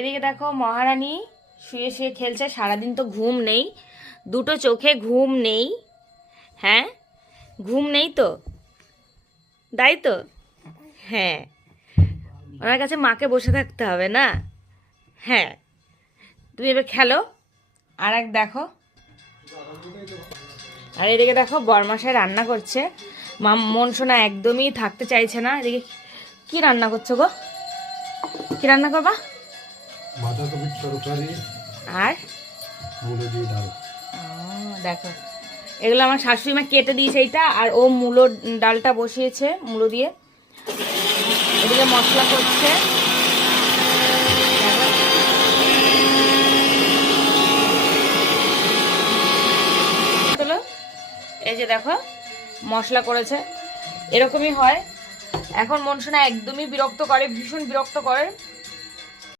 এদিকে দেখো মহারানী শুয়ে শুয়ে খেলছে, সারাদিন তো ঘুম নেই, দুটো চোখে ঘুম নেই। হ্যাঁ, ঘুম নেই তো, তাই তো। হ্যাঁ, ওনার কাছে মাকে বসে থাকতে হবে না। হ্যাঁ, তুমি এবার খেলো। আর এক দেখো, আর এদিকে দেখো বরমাসায় রান্না করছে। মন সোনা একদমই থাকতে চাইছে না। এদিকে কি রান্না করছো গো? কি রান্না করবা? বাঁধাকপির তরকারি আর মুলো দিয়ে ডাল। দেখো, এগুলো আমার শাশুড়ি মা কেটে দিয়েছে এইটা, আর ও মূলো ডালটা বসিয়েছে মূলো দিয়ে। এদিকে মশলা করছে। চলো, এই যে দেখো মশলা করেছে। এরকমই হয়। এখন মন শোনা একদমই বিরক্ত করে, ভীষণ বিরক্ত করে।